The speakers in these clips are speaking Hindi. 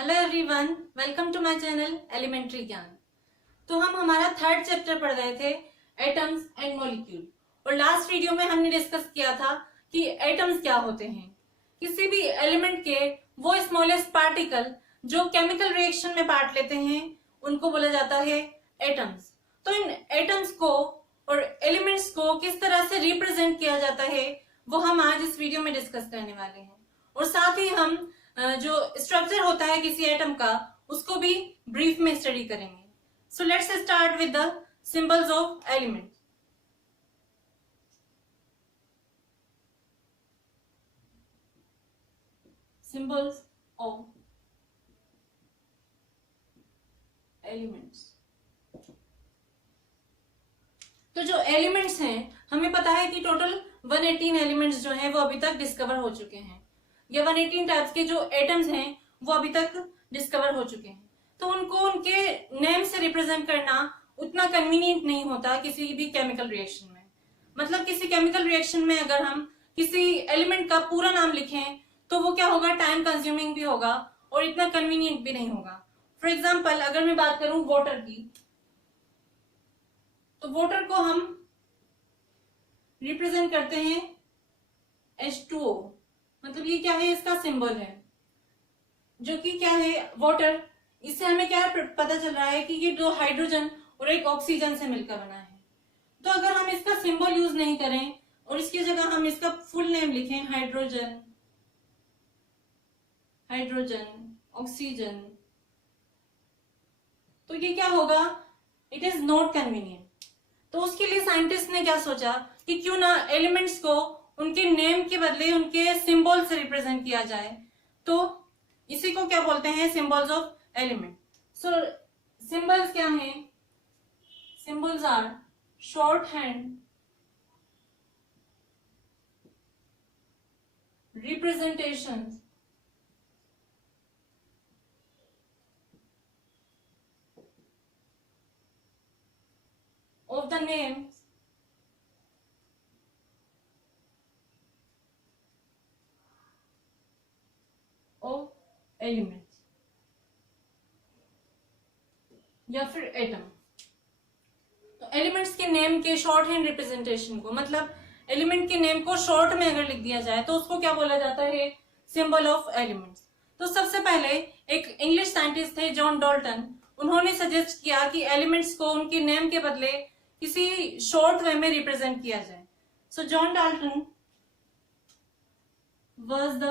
Hello everyone, welcome to my channel Elementary Gyan. तो हम हमारा थर्ड चैप्टर पढ़ रहे थे एटम्स एंड मॉलिक्यूल। और लास्ट वीडियो में हमने डिस्कस किया था कि एटम्स क्या होते हैं। किसी भी एलिमेंट के वो स्मॉलेस्ट पार्टिकल जो केमिकल रिएक्शन में पार्ट लेते हैं उनको बोला जाता है एटम्स। तो इन एटम्स को और एलिमेंट्स को किस तरह से रिप्रेजेंट किया जाता है वो हम आज इस वीडियो में डिस्कस करने वाले हैं। और साथ ही हम जो स्ट्रक्चर होता है किसी एटम का उसको भी ब्रीफ में स्टडी करेंगे। So let's start with the symbols of element. Symbols of elements. तो जो एलिमेंट्स हैं हमें पता है कि टोटल 118 एलिमेंट्स जो हैं वो अभी तक डिस्कवर हो चुके हैं। ये 118 टाइप्स के जो एटम्स हैं वो अभी तक डिस्कवर हो चुके हैं। तो उनको उनके नेम से रिप्रेजेंट करना उतना कन्वीनियंट नहीं होता किसी भी केमिकल रिएक्शन में। मतलब किसी केमिकल रिएक्शन में अगर हम किसी एलिमेंट का पूरा नाम लिखें तो वो क्या होगा, टाइम कंज्यूमिंग भी होगा और इतना कन्वीनियंट भी नहीं होगा। फॉर एग्जाम्पल अगर मैं बात करूं वाटर की, तो वाटर को हम रिप्रेजेंट करते हैं H2O। मतलब ये क्या है, इसका सिंबल है जो कि क्या है, वाटर। इससे हमें क्या पता चल रहा है कि ये दो हाइड्रोजन और एक ऑक्सीजन से मिलकर बना है। तो अगर हम इसका सिंबल यूज नहीं करें और इसकी जगह हम इसका फुल नेम लिखें हाइड्रोजन, हाइड्रोजन, ऑक्सीजन, तो ये क्या होगा, इट इज नॉट कन्वीनियंट। तो उसके लिए साइंटिस्ट ने क्या सोचा कि क्यों ना एलिमेंट्स को उनके नेम के बदले उनके सिंबल से रिप्रेजेंट किया जाए। तो इसी को क्या बोलते हैं, symbols of element. So symbols क्या हैं? Symbols are shorthand representation of the names of elements या फिर एटम। तो एलिमेंट्स के नेम के शॉर्ट हैंड रिप्रेजेंटेशन को, मतलब एलिमेंट के नेम को शॉर्ट में अगर लिख दिया जाए तो उसको क्या बोला जाता है, सिंबल ऑफ एलिमेंट्स। तो सबसे पहले एक इंग्लिश साइंटिस्ट थे जॉन डाल्टन, उन्होंने सजेस्ट किया कि एलिमेंट्स को उनके नेम के बदले किसी शॉर्ट वे में रिप्रेजेंट किया जाए। सो John Dalton was the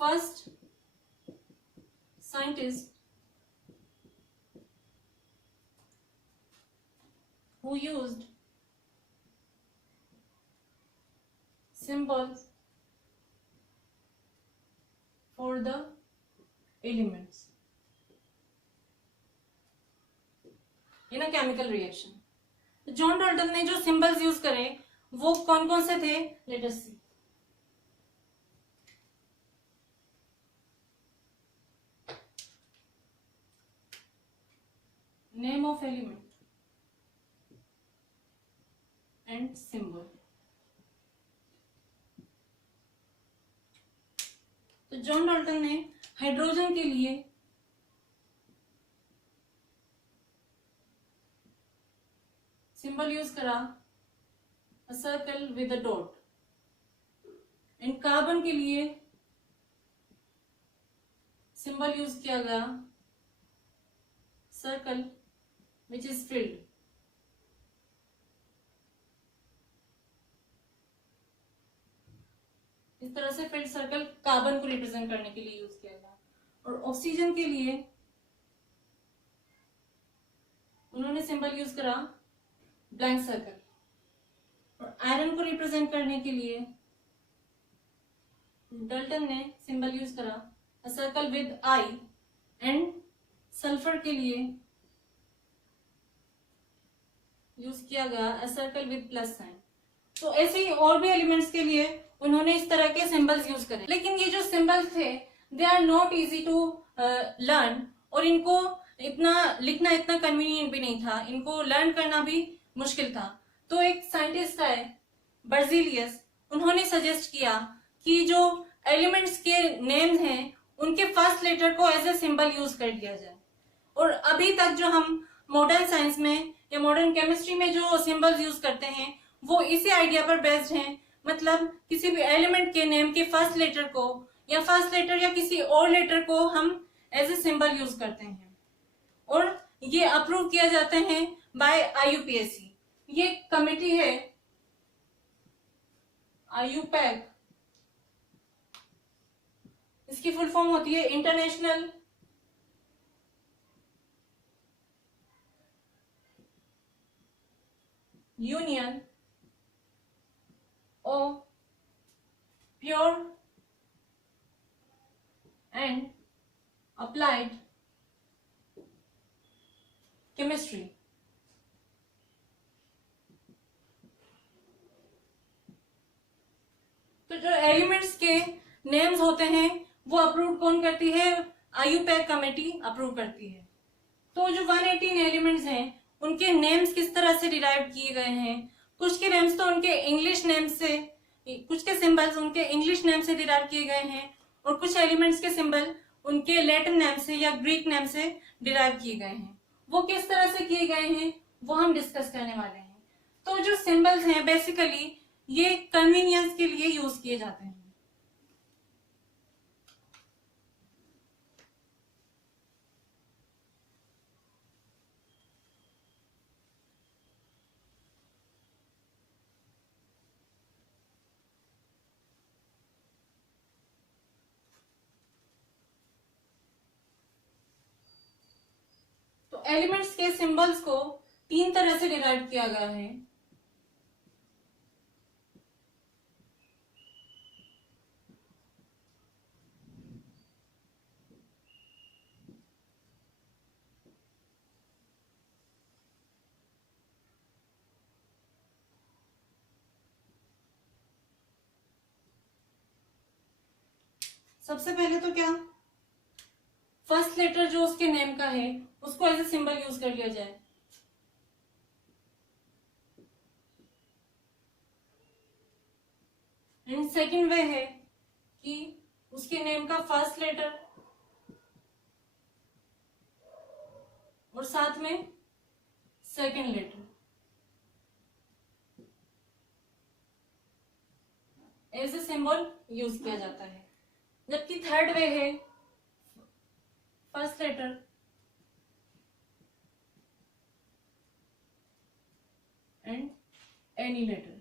first scientist who used symbols for the elements in a chemical reaction। तो जॉन डाल्टन ने जो सिंबल्स यूज करे वो कौन कौन से थे, let us see. Name of element and symbol. तो जॉन डाल्टन ने हाइड्रोजन के लिए सिंबल यूज करा a circle with a dot, and carbon के लिए सिंबल यूज किया गया सर्कल विच इज फिल्ड। इस तरह से फिल्ड सर्कल कार्बन को रिप्रेजेंट करने के लिए यूज किया गया। और ऑक्सीजन के लिए उन्होंने सिंबल यूज करा ब्लैंक सर्कल। और आयरन को रिप्रेजेंट करने के लिए डाल्टन ने सिंबल यूज करा a circle with I, and sulphur के लिए यूज किया गया अ सर्कल विद प्लस साइन। तो ऐसे ही और भी एलिमेंट्स के लिए उन्होंने इस तरह के सिंबल्स यूज करे। लेकिन ये जो सिंबल्स थे they are not easy to learn, और इनको इतना लिखना इतना कन्वीनियंट भी नहीं था, इनको लर्न करना भी मुश्किल था। तो एक साइंटिस्ट आए बर्जीलियस, उन्होंने सजेस्ट किया कि जो एलिमेंट्स के नेम्स हैं उनके फर्स्ट लेटर को एज ए सिंबल यूज कर लिया जाए। और अभी तक जो हम मॉडर्न साइंस में या मॉडर्न केमिस्ट्री में जो सिंबल्स यूज करते हैं वो इसी आइडिया पर बेस्ड हैं। मतलब किसी भी एलिमेंट के नेम के फर्स्ट लेटर को या फर्स्ट लेटर या किसी और लेटर को हम एज ए सिंबल यूज करते हैं और ये अप्रूव किया जाते हैं बाय IUPAC। ये कमेटी है IUPAC, इसकी फुल फॉर्म होती है international union of pure and applied chemistry. तो जो एलिमेंट्स के नेम्स होते हैं वो अप्रूव कौन करती है? IUPAC कमेटी अप्रूव करती है। तो जो 118 एलिमेंट्स हैं उनके नेम्स किस तरह से डिराइव किए गए हैं? कुछ के नेम्स तो उनके इंग्लिश नेम से, कुछ के सिंबल्स उनके इंग्लिश नेम से डिराइव किए गए हैं और कुछ एलिमेंट्स के सिंबल उनके लैटिन नेम से या ग्रीक नेम से डिराइव किए गए हैं। वो किस तरह से किए गए हैं वो हम डिस्कस करने वाले हैं। तो जो सिंबल्स हैं बेसिकली ये कन्वीनियंस के लिए यूज किए जाते हैं। तो एलिमेंट्स के सिंबल्स को 3 तरह से डिराइव किया गया है। सबसे पहले तो क्या, फर्स्ट लेटर जो उसके नेम का है उसको एज ए सिंबल यूज कर लिया जाए। एंड सेकंड वे है कि उसके नेम का फर्स्ट लेटर और साथ में second letter as a symbol use किया जाता है। जबकि थर्ड वे है first letter and any letter,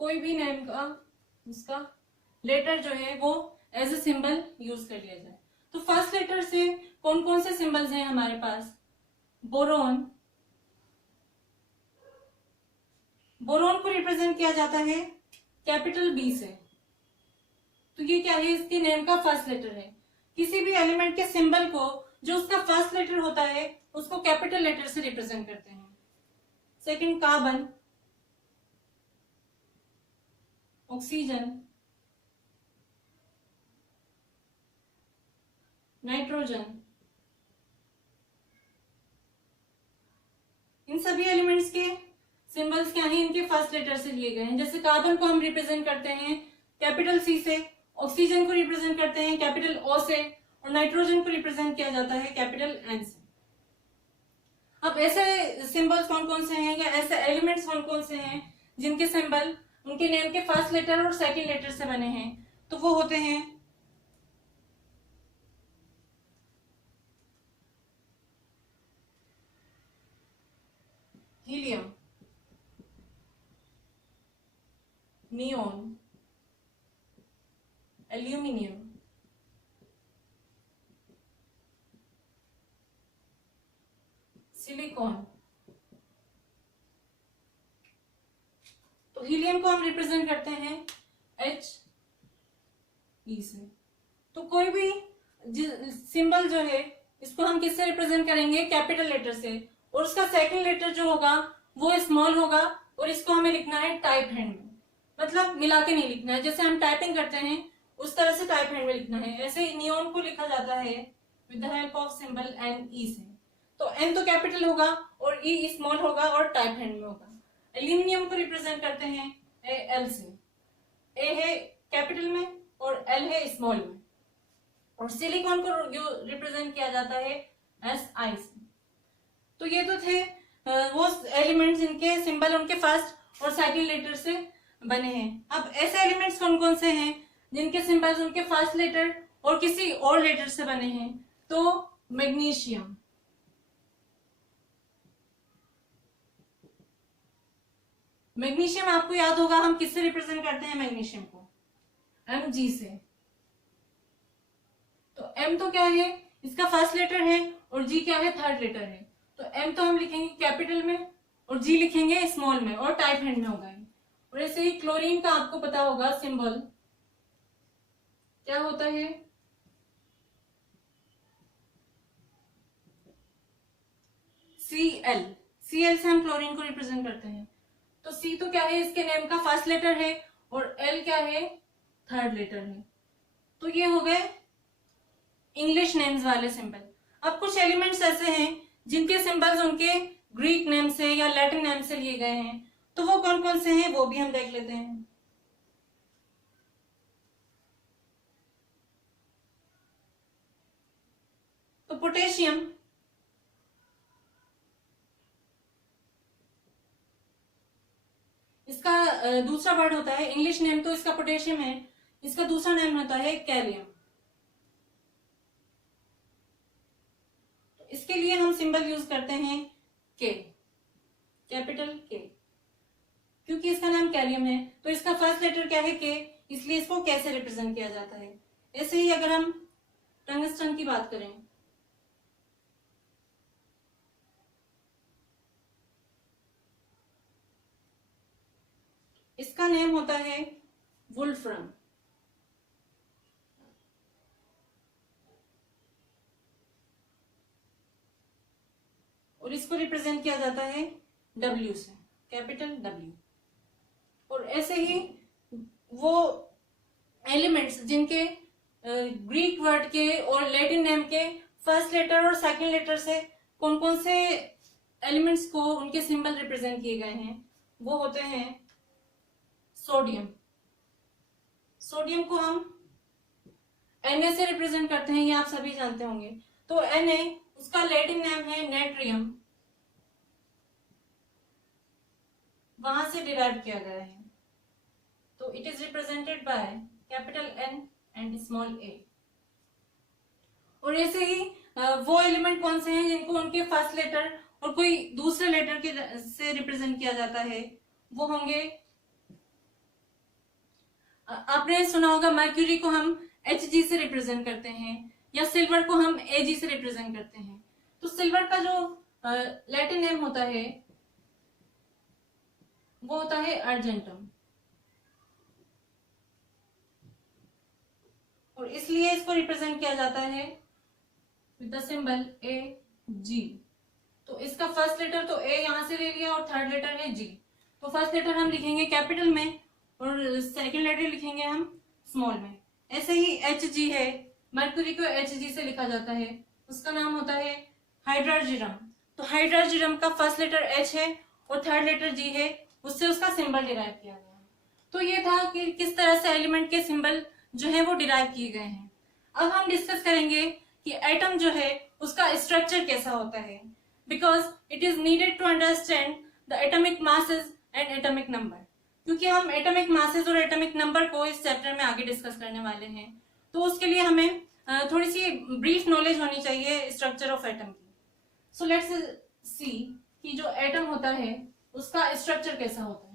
कोई भी नेम का उसका लेटर जो है वो एज ए सिंबल यूज कर लिया जाए। तो फर्स्ट लेटर से कौन कौन से सिंबल्स हैं हमारे पास? बोरोन, बोरोन को रिप्रेजेंट किया जाता है कैपिटल B से। तो ये क्या है? इसके नेम का फर्स्ट लेटर है। किसी भी एलिमेंट के सिंबल को जो उसका फर्स्ट लेटर होता है उसको कैपिटल लेटर से रिप्रेजेंट करते हैं। सेकंड कार्बन, ऑक्सीजन, नाइट्रोजन, इन सभी एलिमेंट्स के सिंबल्स क्या हैं? इनके फर्स्ट लेटर से लिए गए हैं। जैसे कार्बन को हम रिप्रेजेंट करते हैं कैपिटल C से, ऑक्सीजन को रिप्रेजेंट करते हैं कैपिटल O से और नाइट्रोजन को रिप्रेजेंट किया जाता है कैपिटल N से। अब ऐसे सिंबल्स कौन कौन से हैं या ऐसे एलिमेंट्स कौन कौन से हैं जिनके सिंबल उनके नेम के फर्स्ट लेटर और सेकंड लेटर से बने हैं? तो वो होते हैं हीलियम, नियोन, एल्यूमिनियम, सिलिकॉन। तो हीलियम को हम रिप्रेजेंट करते हैं He से। तो कोई भी सिंबल जो है इसको हम किससे रिप्रेजेंट करेंगे? कैपिटल लेटर से, और उसका सेकंड लेटर जो होगा वो स्मॉल होगा और इसको हमें लिखना है टाइप हैंड में। मतलब मिला के नहीं लिखना है, जैसे हम टाइपिंग करते हैं उस तरह से टाइप हैंड में लिखना है। ऐसे ही नियोन को लिखा जाता है with the help of symbol Ne से। तो N तो कैपिटल होगा और E स्मॉल होगा और टाइप हैंड में होगा। एल्यूमिनियम को रिप्रेजेंट करते हैं ए एल से, ए है कैपिटल में और एल है स्मॉल में, और सिलिकॉन को रिप्रेजेंट किया जाता है एस आई से। तो ये तो थे वो एलिमेंट्स जिनके सिंबल उनके फर्स्ट और सेकंड लेटर से बने हैं। अब ऐसे एलिमेंट्स कौन कौन से हैं जिनके सिंबल्स उनके फर्स्ट लेटर और किसी और लेटर से बने हैं? तो मैग्नीशियम, मैग्नीशियम आपको याद होगा हम किससे रिप्रेजेंट करते हैं मैग्नीशियम को? एम जी से। तो एम तो क्या है, इसका फर्स्ट लेटर है, और जी क्या है, थर्ड लेटर है। तो एम तो हम लिखेंगे कैपिटल में और जी लिखेंगे स्मॉल में और टाइप हैंड में होगा। और ऐसे ही क्लोरीन का आपको पता होगा सिंबल क्या होता है, सी एल। सी एल से हम क्लोरीन को रिप्रेजेंट करते हैं। तो सी तो क्या है, इसके नेम का फर्स्ट लेटर है, और एल क्या है, थर्ड लेटर है। तो ये हो गए इंग्लिश नेम्स वाले सिंबल। अब कुछ एलिमेंट्स ऐसे हैं जिनके सिंबल्स उनके ग्रीक नेम से या लैटिन नेम से लिए गए हैं। तो वो कौन कौन से हैं वो भी हम देख लेते हैं। तो पोटेशियम, इसका दूसरा वर्ड होता है, इंग्लिश नेम तो इसका पोटेशियम है, इसका दूसरा नेम होता है कैलियम। तो इसके लिए हम सिंबल यूज करते हैं के, कैपिटल के, क्योंकि इसका नाम कैलियम है तो इसका फर्स्ट लेटर क्या है, के, इसलिए इसको कैसे रिप्रेजेंट किया जाता है। ऐसे ही अगर हम टंगस्टन की बात करें, इसका नेम होता है वुल्फ्रम, और इसको रिप्रेजेंट किया जाता है डब्ल्यू से, कैपिटल डब्ल्यू। और ऐसे ही वो एलिमेंट्स जिनके ग्रीक वर्ड के और लैटिन नेम के फर्स्ट लेटर और सेकंड लेटर से कौन कौन से एलिमेंट्स को उनके सिंबल रिप्रेजेंट किए गए हैं, वो होते हैं सोडियम। सोडियम को हम Na से रिप्रेजेंट करते हैं, ये आप सभी जानते होंगे। तो Na उसका लैटिन नेम है नेट्रियम, वहां से डिराइव किया गया है। तो it is represented by capital N and small A. और ऐसे ही वो एलिमेंट कौन से हैं जिनको उनके फर्स्ट लेटर और कोई दूसरे लेटर के से रिप्रेजेंट किया जाता है, वो होंगे, आपने सुना होगा मर्क्यूरी को हम Hg से रिप्रेजेंट करते हैं, या सिल्वर को हम Ag से रिप्रेजेंट करते हैं। तो सिल्वर का जो लैटिन नेम होता है वो होता है अर्जेंटम, और इसलिए इसको रिप्रेजेंट किया जाता है विद द सिंबल Ag। तो इसका फर्स्ट लेटर तो A यहां से ले लिया और थर्ड लेटर है G। तो फर्स्ट लेटर हम लिखेंगे कैपिटल में और सेकंड लेटर लिखेंगे हम स्मॉल में। ऐसे ही Hg है, मर्क्यूरी को Hg से लिखा जाता है, उसका नाम होता है हाइड्रार्जिरम। तो हाइड्रार्जिरम का फर्स्ट लेटर H है और थर्ड लेटर G है, उससे उसका सिंबल डिराइव किया गया है। तो ये था कि किस तरह से एलिमेंट के सिंबल जो है वो डिराइव किए गए हैं। अब हम डिस्कस करेंगे कि एटम जो है उसका स्ट्रक्चर कैसा होता है, because it is needed to understand the atomic masses and atomic number. क्योंकि हम एटॉमिक मासेस और एटॉमिक नंबर को इस चैप्टर में आगे डिस्कस करने वाले हैं, तो उसके लिए हमें थोड़ी सी ब्रीफ नॉलेज होनी चाहिए स्ट्रक्चर ऑफ एटम की। सो लेट्स सी कि जो एटम होता है उसका स्ट्रक्चर कैसा होता है।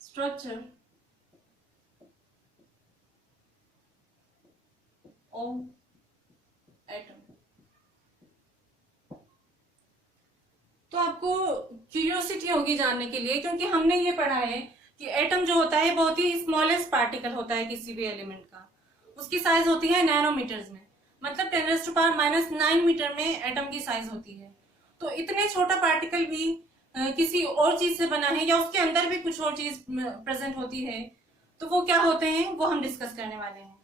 Structure of atom। तो आपको क्यूरियोसिटी होगी जानने के लिए, क्योंकि हमने ये पढ़ा है कि एटम जो होता है बहुत ही स्मॉलेस्ट पार्टिकल होता है किसी भी एलिमेंट का, उसकी साइज होती है नैनोमीटर्स में। मतलब 10⁻⁻�9 मीटर में एटम की साइज होती है। तो इतने छोटा पार्टिकल भी किसी और चीज से बना है या उसके अंदर भी कुछ और चीज प्रेजेंट होती है, तो वो क्या होते हैं वो हम डिस्कस करने वाले हैं।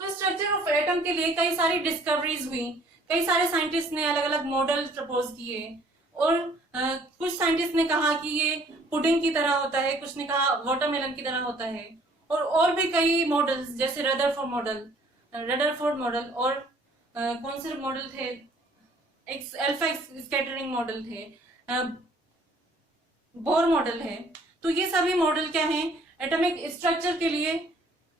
तो स्ट्रक्चर ऑफ एटम के लिए कई सारी डिस्कवरीज हुई, कई सारे साइंटिस्ट ने अलग अलग मॉडल प्रपोज किए, और कुछ साइंटिस्ट ने कहा कि ये पुडिंग की तरह होता है, कुछ ने कहा वाटरमेलन की तरह होता है, और भी कई मॉडल्स जैसे रदरफोर्ड मॉडल और कौन से मॉडल थे, अल्फा स्कैटरिंग मॉडल थे, बोर मॉडल है। तो ये सभी मॉडल क्या हैं, एटॉमिक स्ट्रक्चर के लिए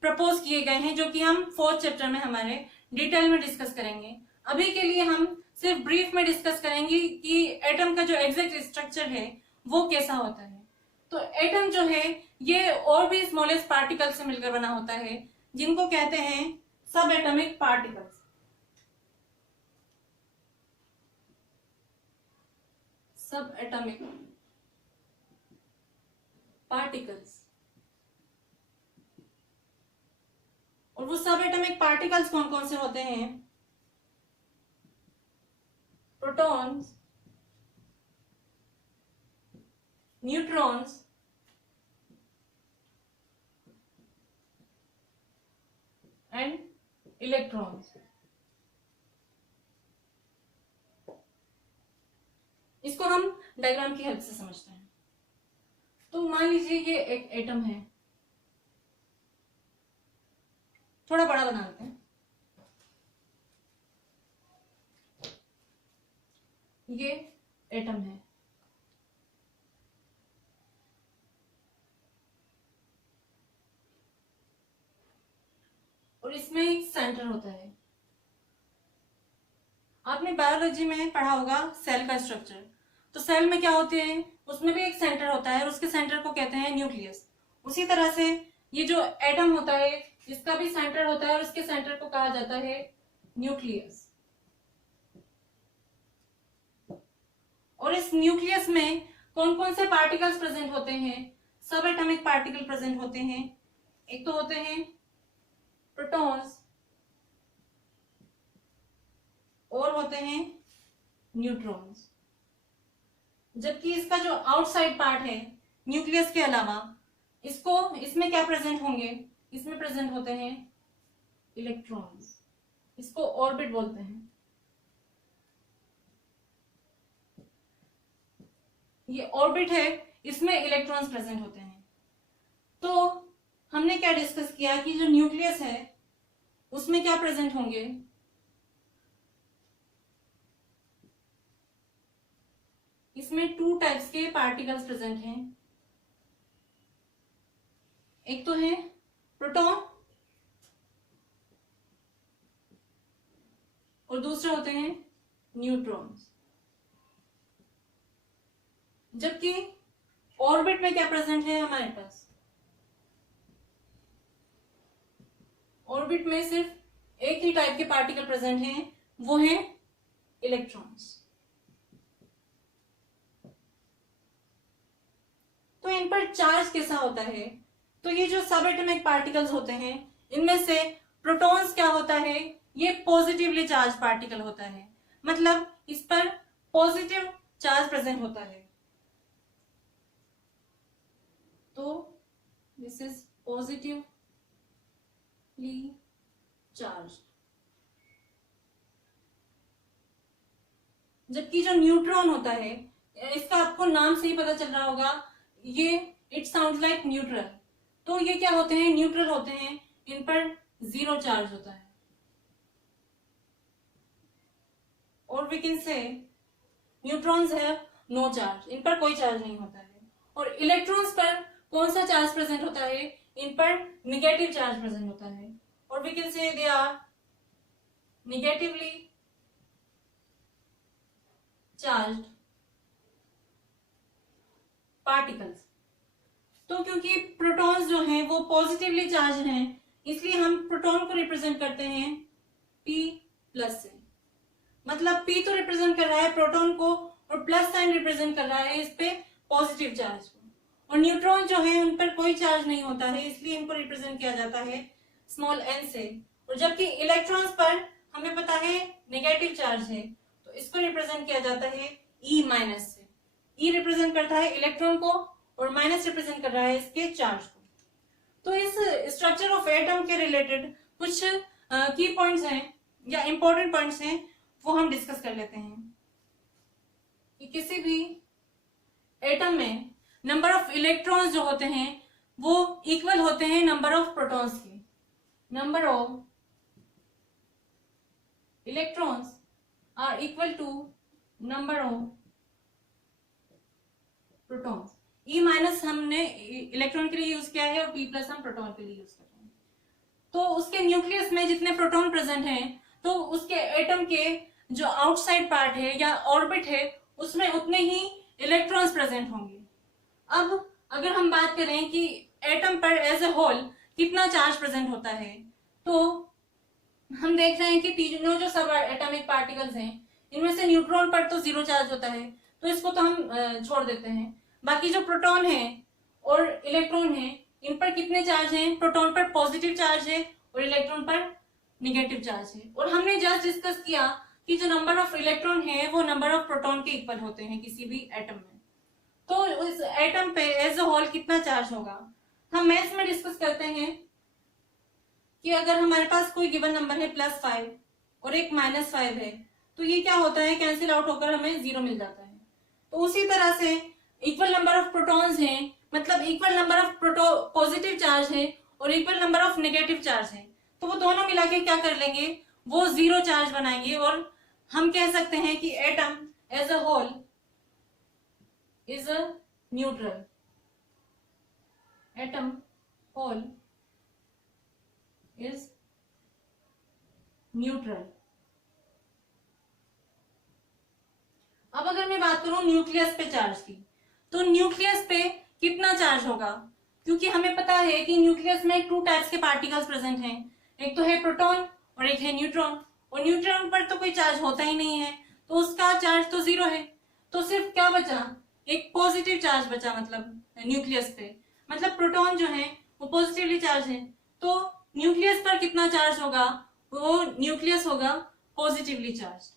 प्रपोज किए गए हैं, जो कि हम 4th चैप्टर में हमारे डिटेल में डिस्कस करेंगे। अभी के लिए हम सिर्फ ब्रीफ में डिस्कस करेंगे कि एटम का जो एग्जैक्ट स्ट्रक्चर है वो कैसा होता है। तो एटम जो है ये और भी स्मॉलेस्ट पार्टिकल से मिलकर बना होता है, जिनको कहते हैं सब एटॉमिक पार्टिकल्स। सब एटॉमिक पार्टिकल्स। और वो सब एटॉमिक पार्टिकल्स कौन कौन से होते हैं? Protons, neutrons, and electrons. इसको हम डायग्राम की हेल्प से समझते हैं। तो मान लीजिए ये एक एटम है, थोड़ा बड़ा बना लेते हैं। ये एटम है, और इसमें एक सेंटर होता है। आपने बायोलॉजी में पढ़ा होगा सेल का स्ट्रक्चर। तो सेल में क्या होते हैं, उसमें भी एक सेंटर होता है और उसके सेंटर को कहते हैं न्यूक्लियस। उसी तरह से ये जो एटम होता है इसका भी सेंटर होता है और उसके सेंटर को कहा जाता है न्यूक्लियस। और इस न्यूक्लियस में कौन कौन से पार्टिकल्स प्रेजेंट होते हैं? सब एटॉमिक पार्टिकल प्रेजेंट होते हैं। एक तो होते हैं प्रोटॉन्स और होते हैं न्यूट्रॉन्स। जबकि इसका जो आउटसाइड पार्ट है न्यूक्लियस के अलावा, इसमें क्या प्रेजेंट होंगे? इसमें प्रेजेंट होते हैं इलेक्ट्रॉन्स। इसको ऑर्बिट बोलते हैं। ये ऑर्बिट है, इसमें इलेक्ट्रॉन्स प्रेजेंट होते हैं। तो हमने क्या डिस्कस किया कि जो न्यूक्लियस है उसमें क्या प्रेजेंट होंगे? इसमें 2 टाइप्स के पार्टिकल्स प्रेजेंट हैं। एक तो है प्रोटॉन और दूसरे होते हैं न्यूट्रॉन्स। जबकि ऑर्बिट में क्या प्रेजेंट है हमारे पास? ऑर्बिट में सिर्फ एक ही टाइप के पार्टिकल प्रेजेंट हैं, वो हैं इलेक्ट्रॉन्स। तो इन पर चार्ज कैसा होता है? तो ये जो सब एटॉमिक पार्टिकल्स होते हैं इनमें से प्रोटॉन्स क्या होता है? ये पॉजिटिवली चार्ज पार्टिकल होता है, मतलब इस पर पॉजिटिव चार्ज प्रेजेंट होता है। तो दिस इज पॉजिटिवली चार्ज। जबकि जो न्यूट्रॉन होता है, इसका आपको नाम से ही पता चल रहा होगा, ये इट साउंड्स लाइक न्यूट्रल। तो ये क्या होते हैं? न्यूट्रल होते हैं। इन पर 0 चार्ज होता है। और we can say neutrons have no charge, इन पर कोई चार्ज नहीं होता है। और इलेक्ट्रॉन्स पर कौन सा चार्ज प्रेजेंट होता है? इन पर निगेटिव चार्ज प्रेजेंट होता है। और we can say they are negatively charged particles. तो क्योंकि प्रोटॉन्स जो हैं वो पॉजिटिवली चार्ज हैं, इसलिए हम प्रोटॉन को रिप्रेजेंट करते हैं P+ से। मतलब P तो रिप्रेजेंट कर रहा है प्रोटॉन को और प्लस साइन रिप्रेजेंट कर रहा है इस पे पॉजिटिव चार्ज को। और न्यूट्रॉन जो है उन पर कोई चार्ज नहीं होता है, इसलिए इनको रिप्रेजेंट किया जाता है n से। और जबकि इलेक्ट्रॉन्स पर हमें पता है नेगेटिव चार्ज है, तो इसको रिप्रेजेंट किया जाता है E माइनस से। E रिप्रेजेंट करता है इलेक्ट्रॉन को और माइनस रिप्रेजेंट कर रहा है इसके चार्ज को। तो इस स्ट्रक्चर ऑफ एटम के रिलेटेड कुछ की पॉइंट्स हैं या इंपॉर्टेंट पॉइंट्स हैं, वो हम डिस्कस कर लेते हैं कि किसी भी एटम में नंबर ऑफ इलेक्ट्रॉन्स जो होते हैं वो इक्वल होते हैं नंबर ऑफ प्रोटॉन्स के। Number of electrons are equal to number of protons. E minus हमने इलेक्ट्रॉन के लिए यूज किया है और P प्लस हम प्रोटॉन के लिए यूज कर रहे हैं। तो उसके न्यूक्लियस में जितने प्रोटॉन प्रेजेंट हैं, तो उसके एटम के जो आउटसाइड पार्ट है या ऑर्बिट है उसमें उतने ही इलेक्ट्रॉन्स प्रेजेंट होंगे। अब अगर हम बात करें कि एटम पर एज ए होल कितना चार्ज प्रेजेंट होता है, तो हम देख रहे हैं कि तीनों जो सब एटॉमिक पार्टिकल्स हैं इनमें से न्यूट्रॉन पर तो 0 चार्ज होता है, तो इसको तो हम छोड़ देते हैं। बाकी जो प्रोटॉन है और इलेक्ट्रॉन है इन पर कितने चार्ज हैं? प्रोटॉन पर पॉजिटिव चार्ज है और इलेक्ट्रॉन पर निगेटिव चार्ज है। और हमने जस्ट डिस्कस किया कि जो नंबर ऑफ इलेक्ट्रॉन है वो नंबर ऑफ प्रोटॉन के इक्वल होते हैं किसी भी एटम में। तो इस एटम पे एज अ होल कितना चार्ज होगा? हम मैथ्स में डिस्कस करते हैं कि अगर हमारे पास कोई गिवन नंबर है +5 और एक -5 है, तो ये क्या होता है, कैंसिल आउट होकर हमें 0 मिल जाता है। तो उसी तरह से इक्वल नंबर ऑफ प्रोटॉन्स हैं, मतलब equal number of positive charge है और equal number of negative charge है, तो वो दोनों मिला के क्या कर लेंगे, वो 0 चार्ज बनाएंगे। और हम कह सकते हैं कि atom as a whole is a neutral. Atom whole is neutral. अब अगर मैं बात करूं न्यूक्लियस पे चार्ज की, तो न्यूक्लियस पे कितना चार्ज होगा? क्योंकि हमें पता है कि न्यूक्लियस में 2 टाइप्स के पार्टिकल्स प्रेजेंट हैं, एक तो है प्रोटॉन और एक है न्यूट्रॉन। और न्यूट्रॉन पर तो कोई चार्ज होता ही नहीं है, तो उसका चार्ज तो 0 है। तो सिर्फ क्या बचा, एक पॉजिटिव चार्ज बचा, मतलब न्यूक्लियस पे, मतलब प्रोटॉन जो है वो पॉजिटिवली चार्ज है। तो न्यूक्लियस पर कितना चार्ज होगा, वो न्यूक्लियस होगा positively charge.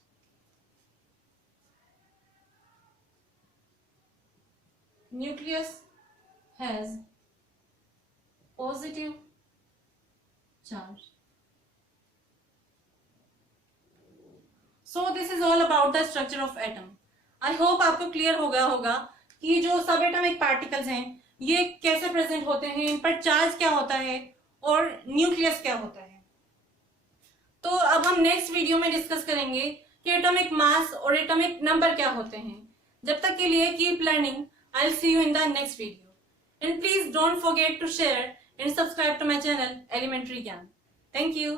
Nucleus has positive charge. So this is all about the structure of atom. I hope आपको क्लियर हो गया होगा कि जो सब एटॉमिक पार्टिकल्स हैं ये कैसे प्रेजेंट होते हैं, इन पर चार्ज क्या होता है और न्यूक्लियस क्या होता है। तो अब हम नेक्स्ट वीडियो में डिस्कस करेंगे कि एटॉमिक मास और एटॉमिक नंबर क्या होते हैं। जब तक के लिए keep learning. I'll see you in the next video. And please don't forget to share and subscribe to my channel Elementary Gyan. Thank you.